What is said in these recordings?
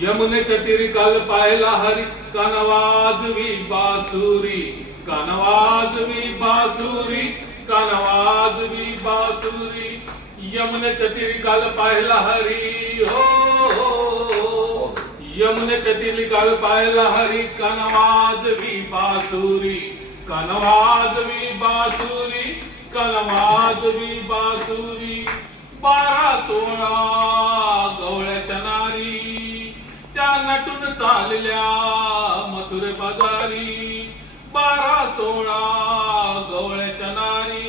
यमुनेच्या तीरी काल पाहिला हरी, कानवाजवी बासुरी, कानवाजवी बासुरी, कानवाजवी बासुरी. यमुनेच्या तीरी काल पाहिला हरी हो, हो. यमुनेच्या तीरी काल पाहिला हरी, कानवाजवी बासुरी, कानवाजवी बासुरी, कानवाजवी बासुरी. 12-16 गवळ्याच्या नारी त्या नटून चालल्या मथुर बाजारी. 12-16 गवळ्याच्या नारी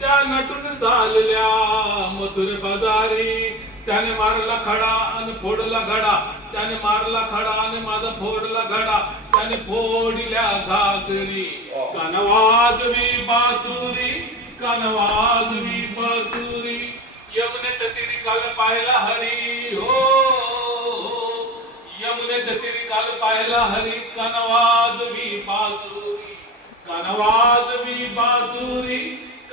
त्या नटून चालल्या मथुर बाजारी. त्याने मारला खडा आणि फोडला घडा, त्याने मारला खडा आणि माझा फोडला घडा, त्याने फोडल्या घागरी. कानवाजवी बासुरी, कानवाजवी बासुरी. यमुनेच्या तीरी काल पाहिला हरी हो, हो. यमुनेच्या तीरी काल पाहिला हरी, कानवाजवी बासुरी, कानवाजवी बासुरी,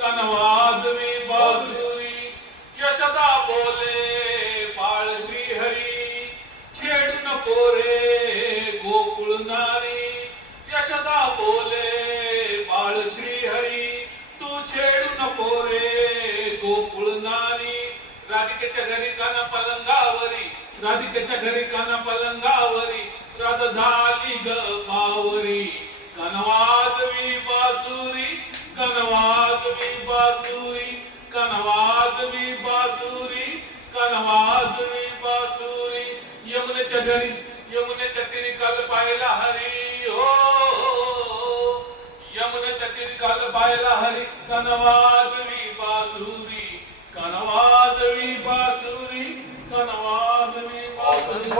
कानवाजवी बासुरी. यशोदा बोले बाळ श्री हरी, छेडू नको रे गोकुळ नारी. यशोदा बोले बाळ श्री हरी, तू छेडू नको रे गोकुळ नारी. राधिकेच्या घरी काना पलंगावरी, राधिकेच्या घरी काना पलंगावरी, राधा झाली ग पावरी. कानवाजवी बासुरी, कानवाजवी बासुरी, कानवाजवी बासुरी, कानवाजवी बासुरी. यमुनेच्या घरी, यमुनेच्या तीरी काल पाहिला हरी हो, हो. यमुनेच्या तीरी काल पाहिला हरी, कानवाजवी बासुरी, कानवाजवी बासुरी, कानवाजवी बासुरी.